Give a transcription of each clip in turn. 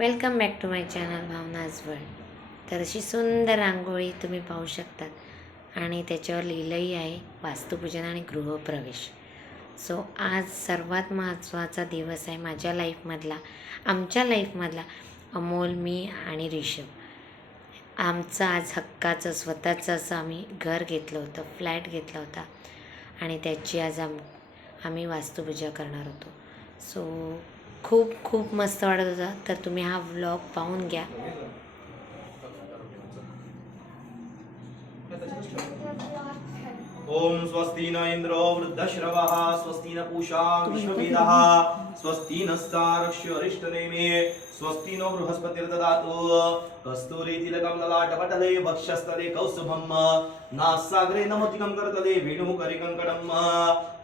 Welcome back to my channel Bhavana's world तर अशी सुंदर रांगोळी तुम्ही पाहू शकतात. आणि त्याच्यावर लिहिलंही आहे वास्तुपूजन आणि गृहप्रवेश. सो आज सर्वात महत्त्वाचा दिवस आहे माझ्या लाईफमधला आमच्या लाईफमधला अमोल मी आणि रिषभ आमचं आज हक्काचं स्वतःचं असं आम्ही घर घेतलं होतं फ्लॅट घेतला होता. आणि त्याची आज आम आम्ही वास्तुपूजा करणार होतो. सो खूप खूप मस्त वाटत होता. तर तुम्ही हा व्लॉग पाहून घ्या. ओम स्वस्ति न इंद्रो वृद्धश्रवः स्वस्ति न पूषा विश्ववेदः स्वस्ति नस्तारक्ष्य अरिष्टनेमे स्वस्ति नो बृहस्पतिर्ददातु। कस्तूरी तिलकं ललाटपटले वक्षस्थले कौस्तुभम् नासाग्रे नमतिकं करतले वेणुकरिकङ्कणम्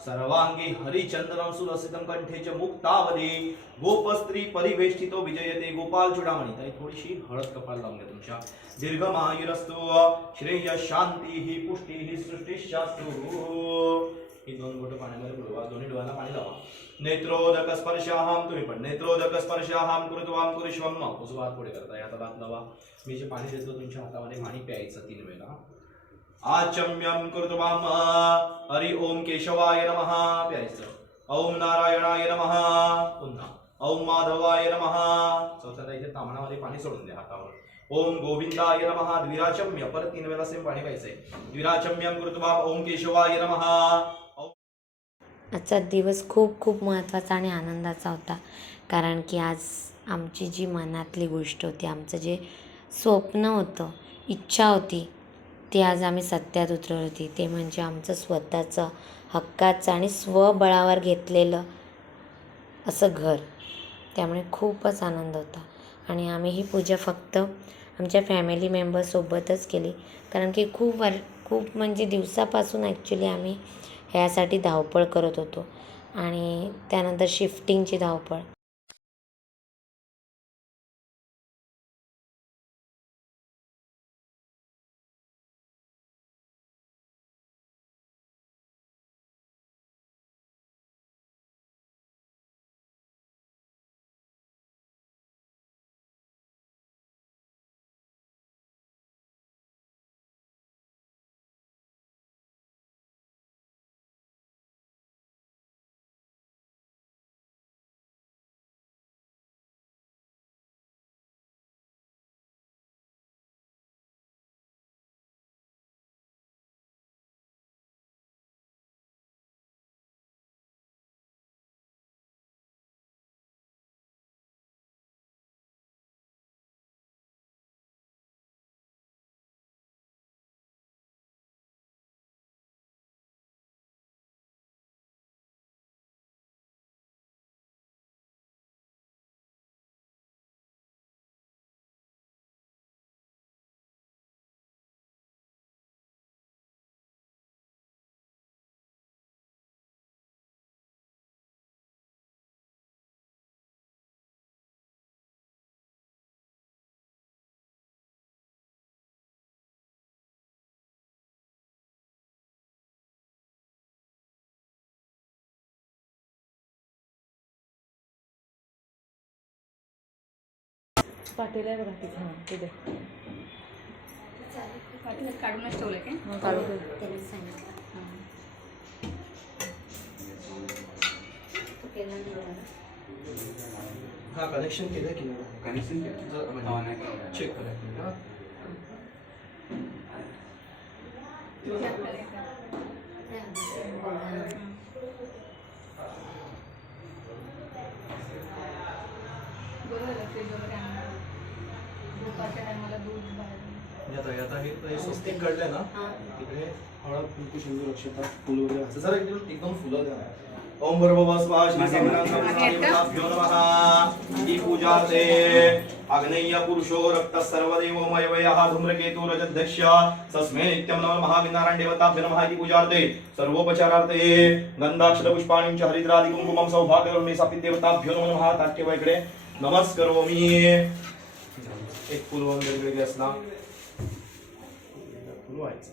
सर्वाङ्गे हरिचन्दनं सुरसितं कंठे च मुक्तावली। गोपस्त्री परिवेष्टितो विजयते गोपाल चुडामणी। ताई थोडीशी हळद कपाल लावून घ्या तुमच्या। दीर्घमायुरस्तु श्रेय शांती ही पुष्टी ही सृष्टीशास्तु ही दोन बोट पाण्यामध्ये बुडवा दोन्ही डोळ्यांना पाणी लावा. नेत्रोदक स्पर्शाहाम तुम्ही पण. नेत्रोदक स्पर्शाहाम कृतवाम कुरुष्वम उजवा हात पुढे करता या दात लावा. मी जे पाणी देतो तुमच्या हातामध्ये पाणी प्यायचं तीन वेळा. आचम्यम कृतवाम हरि ओम केशवाय नमः. प्यायचं. ओम नारायणाय नमः. पुन्हा. ओम माधवाय नमः. चौथ्याला इथे तामणामध्ये पाणी सोडून द्या हातावर. ओम गोविंदाय नमः। द्विराचम्य परत तीन वेळा सेम पाणी प्यायचंय. द्विराचम्यम कृतवाम ओम केशवाय नमः। आजचा दिवस खूप खूप महत्त्वाचा आणि आनंदाचा होता. कारण की आज आमची जी मनातली गोष्ट होती आमचं जे स्वप्न होतं इच्छा होती ती आज आम्ही सत्यात उतरवली होती. ते म्हणजे आमचं स्वतःचं हक्काचं आणि स्वबळावर घेतलेलं असं घर. त्यामुळे खूपच आनंद होता. आणि आम्ही ही पूजा फक्त आमच्या फॅमिली मेंबरसोबतच केली. कारण की खूप वर खूप म्हणजे दिवसापासून ॲक्च्युली आम्ही ह्यासाठी धावपळ करत होतो. आणि त्यानंतर शिफ्टिंगची धावपळ. पाटील आहे बघा तिथे हां तिथे काढूनच ठेवलं काय? मग काढू दे. त्यांनी सांगितलं तो केला नाही? बरं. हा कनेक्शन केलं की नाही. कनेक्शन केलं चेक करा आहे, फ्रीज वगैरे आणलं. दुपारच्या टायमाला दूध बाहेर. आता आता हे हे स्वस्तिक कळलंय ना. तिकडे हळद कुंकू सिंदूर अक्षता फुल वगैरे असं. जरा एकदम एकदम फुलं द्या. ओम भर्भव स्वाहा ही पूजा ते आग्नेय पुरुषो रक्त सर्वदेवमय वयः धूम्रकेतु रजध्यक्ष. तस्मै नित्यं नमः महाविनारायण देवताभ्यो नमः इति पूजार्थे. सर्वोपचारार्थे. गंधाक्षर पुष्पाणि च हरिद्रादि कुंकुमं सापि देवताभ्यो नमः नमस्करोमि. एक फुल वगैरे वेगळे असला फुल व्हायचं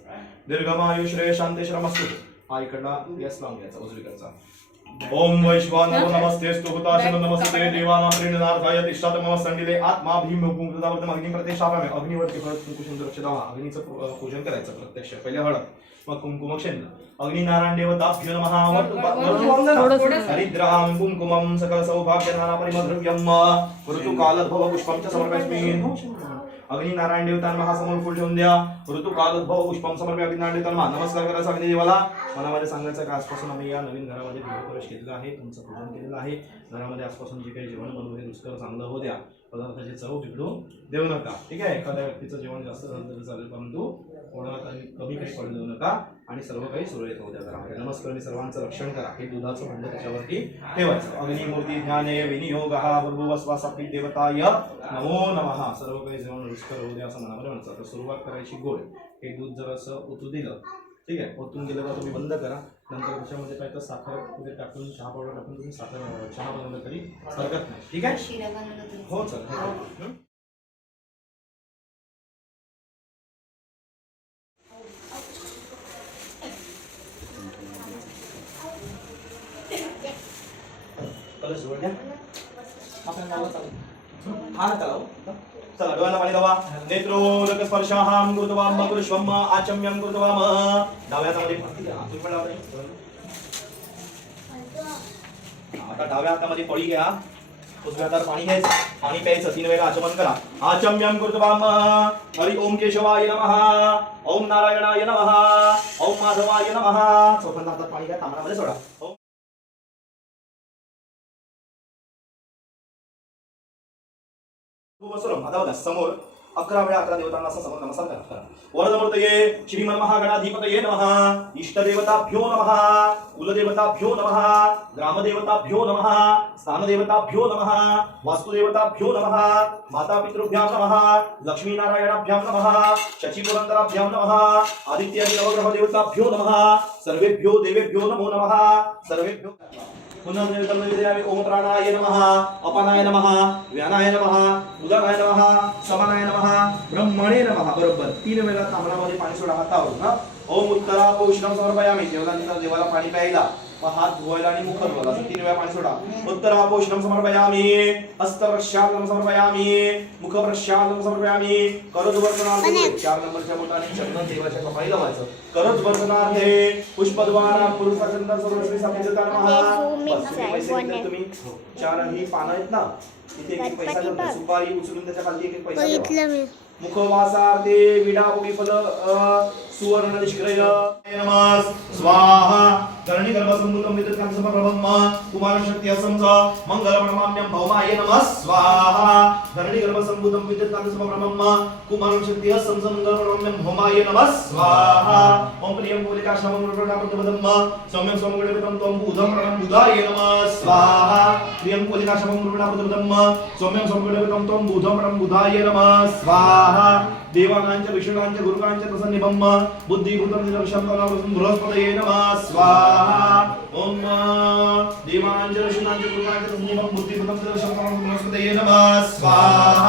दीर्घमायु श्रेय शांती श्रमस्तु हा इकडला गॅस लावून घ्यायचा उजवीकडचा. ओम वैश्वानरो नमस्ते स्तुताशन नमस्ते देवानां प्रेरणार्थाय तिष्ठात मम संडिले आत्मा भीम पुंकृतावर्तम अग्नी प्रतिष्ठापयामे अग्नीवरती हळद कुंकू सुंदर लक्ष द्यावा अग्नीचं पूजन करायचं प्रत्यक्ष. पहिले हळद मग कुंकुम शेंद अग्निनारायण देवताभ्यो नमः हरिद्रां कुंकुमं सकल सौभाग्यनाना परिमद्रव्यम ऋतुकालद्भव पुष्पं च समर्पयामि अग्निनारायण देवतांना महासमोर फुल ठेवून द्या. ऋतुकालद्भव पुष्पम समर्पया अग्निनारायण देवतांना नमस्कार करायचा अग्निदेवाला मनामध्ये सांगायचं का आजपासून आम्ही या नवीन घरामध्ये गृहप्रवेश केलेला आहे. तुमचं पूजन केलेलं आहे. घरामध्ये आजपासून जे काही जेवण बनवू हे दुष्कर चांगलं होऊ द्या. पदार्थाची चव बिघडू देऊ नका. ठीक आहे? एखाद्या व्यक्तीचं जेवण जास्त झालं तरी चालेल परंतु कमी काही देऊ नका आणि सर्व काही सुरळीत होऊ द्या घरामध्ये. नमस्कार आणि सर्वांचं रक्षण करा. हे दुधाचं भांड त्याच्यावरती ठेवायचं. अग्निमूर्ती ज्ञाने विनियोग हा बर्भुवस्वासापी देवताय नमो नमः. सर्व काही जेवण रुचकर होऊ द्या असं मनामध्ये म्हणतात. तर सुरुवात करायची गोड. हे दूध जर असं ओतू दिलं ठीक आहे ओतून गेलं का तुम्ही बंद करा. नंतर त्याच्यामध्ये काय तर साखर वगैरे टाकून चहा पावडर टाकून तुम्ही साखर चहा बनवलं तरी हरकत नाही. ठीक आहे? तरी हो चल कलश आपल्या चालू. हा ना चालव चला डोळ्याला पाणी दवा नेत्रो स्पर्शाहाम आचम्यम घ्या. तुम्ही पण. आता डाव्या हातामध्ये पळी घ्या. उजव्या पाणी घ्यायचं. पाणी प्यायचं. तीन वेळा आचमन करा. आचम्यम कृतवाम हरि ओम केशवाय नमः. ओम नारायणाय नमः. ओम माधवाय नमः. चौथ्यांदा हातात पाणी घ्या. तांबडामध्ये सोडा. ओम समोर. अकरा वेळा अकरा देवतांना असं समोर नमस्कार करा करा. वरदमूर्तये श्रीमन महागणाधिपतये नमः. इष्टदेवताभ्यो नमः. कुलदेवताभ्यो नमः. ग्रामदेवताभ्यो नमः. स्थानदेवताभ्यो नमः. वास्तुदेवताभ्यो नमः. मातापितृभ्यां नमः. लक्ष्मीनारायणाभ्यां नमः. शचीपुरन्दराभ्यां नमः. आदित्यादि नवग्रहदेवताभ्यो नमः. सर्वेभ्यो देवेभ्यो नमो नमः. सर्वेभ्यो पुन्हा निर्तलविद्यामि ओम प्राणाय नमः अपानाय नमः व्यानाय नमः उदानाय नमः समानाय नमः ब्रह्मणे नमः बरोबर. तीन वेळा तांबडामध्ये पाणी सोडा हातावर ना? ओम उत्तरा पोषणम समर्पयामि. देवाला तिथं देवाला पाणी प्यायला. मग हात धुवायला आणि मुख धुवायला. असं तीन वेळा पाणी सोडा. उत्तरा पोषणम समर्पयामि. हस्तप्रक्षालनं समर्पयामि. मुखप्रक्षालनं समर्पयामि. करद्वर्तनार्थे चार नंबरच्या बोटाने चंदन देवाच्या कपाळी लावायचं. करद्वर्तनार्थे पुष्पद्वारा पुरुषाचंदन सर्वश्री सामिजता बस, तुम्ही. तुम्ही चारही पानं आहेत ना. तिथे एक पैसा. सुपारी उचलून त्याच्याखाली एक पैसा ठेवा. मुखवासार्थे फल सुवर्ण निष्क्रय. नमः. स्वाहा. करणी गर्भसंभूतं विद्युत्कां समप्रभम कुमार शक्ती असंस मंगलमणमाम्यं भौमाय नमः. स्वाहा. करणी गर्भसंभूतं विद्युत्कां समप्रभम कुमार शक्ती असंस मंगलमणमाम्यं भौमाय नमः. स्वाहा. ఓం ప్రియం మూలికా శ్రవం రుణామృతమదమ్మ సౌమ్యం స్వం గుణమితం త్వం బుధం రణం బుధాయ నమః స్వాహ ప్రియం మూలికా శ్రవం రుణామృతమదమ్మ సౌమ్యం స్వం గుణమితం త్వం బుధం రణం బుధాయ నమః స్వాహ దేవానాంచ విష్ణునాంచ గురుకాంచ ప్రసన్నిభమ్మ బుద్ధిభూతం నిరక్షం తనావసం బృహస్పతయే నమః స్వాహ ఓం దేవానాంచ విష్ణునాంచ గురుకాంచ ప్రసన్నిభం బుద్ధిభూతం నిరక్షం తనావసం బృహస్పతయే నమః స్వాహ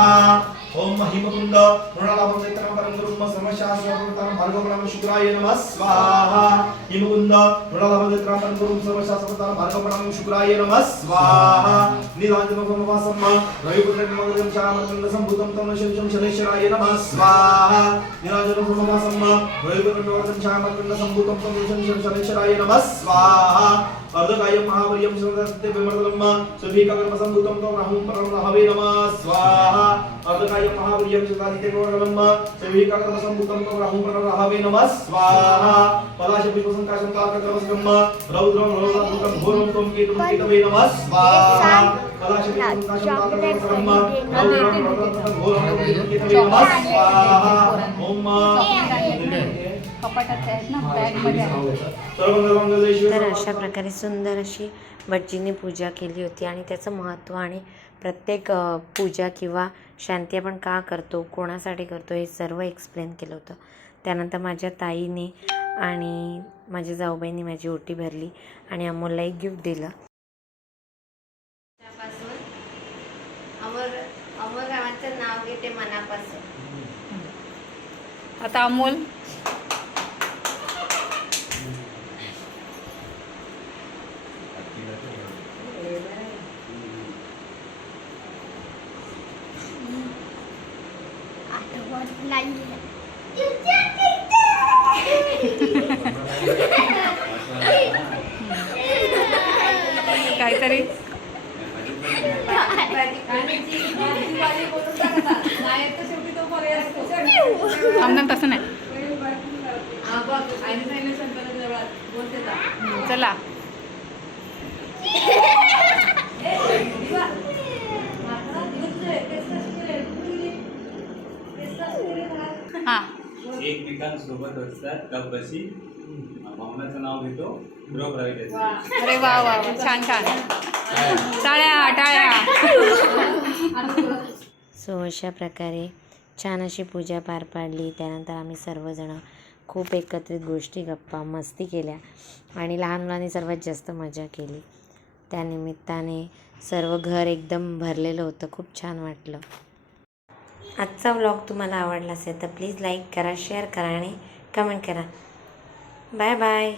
హిమకుంద మృణాలవంతైతన పరంగురుమ సమశాస్త్రవృతన భార్గవనమ శుక్రాయ నమ స్వాహ. హిమకుంద మృణాలవంతైతన పరంగురుమ సమశాస్త్రవృతన భార్గవనమ శుక్రాయ నమ స్వాహ. నీలాంజనమ వాసమ్మ రవిపుత్ర మంగళం చామనంద సంభూతం తమ శంశం శనేశ్వరాయ నమ స్వాహ. నీలాంజనమ వాసమ్మ రవిపుత్ర మంగళం చామనంద సంభూతం తమ శంశం శనేశ్వరాయ స్వాహ. शनैश्वराय महावर्यम स्वाहा अर्धकायं महावर्यं सदस्ते विमर्दलं सुभीकर्म राहुं परं राहवे नमः। स्वाहा। अर्धकायं महावीर्यं सदादिते गोरगलम् सेविकाकर्म सम्भूतं तं राहुं परं राहवे नमः। स्वाहा। पलाश पुष्पसङ्काशं काककर्मस्कम् रौद्रं रौद्रभूतं घोरं त्वं कीटं कीटवे नमः। स्वाहा। पलाश पुष्पसङ्काशं काककर्मस्कम् रौद्रं रौद्रभूतं घोरं त्वं कीटं कीटवे नमः। स्वाहा। ओम कपाटात आहेत ना तर अशा प्रकारे सुंदर अशी भटजींनी पूजा केली होती आणि त्याचं महत्त्व आणि प्रत्येक पूजा किंवा शांती आपण का करतो कोणासाठी करतो हे सर्व एक्सप्लेन केलं होतं. त्यानंतर माझ्या ताईने आणि माझ्या जाऊबाईंनी माझी ओटी भरली आणि अमोलला एक गिफ्ट दिलं. मनापासून. आता अमोल काहीतरी आमदार तसं नाही चला हा एकमेकांसोबत असतात कशी भावनाचं नाव घेतो. गृहप्रवेश अरे वा वा. छान छान. टाळ्या टाळ्या. सो अशा प्रकारे छान अशी पूजा पार पाडली. त्यानंतर आम्ही सर्वजणं खूप एकत्रित गोष्टी गप्पा मस्ती केल्या आणि लहान मुलांनी सर्वात जास्त मजा केली. त्यानिमित्ताने सर्व घर एकदम भरलेलं होतं. खूप छान वाटलं. आजचा व्लॉग तुम्हाला आवडला असेल तर प्लीज लाईक करा शेअर करा आणि कमेंट करा. Bye bye.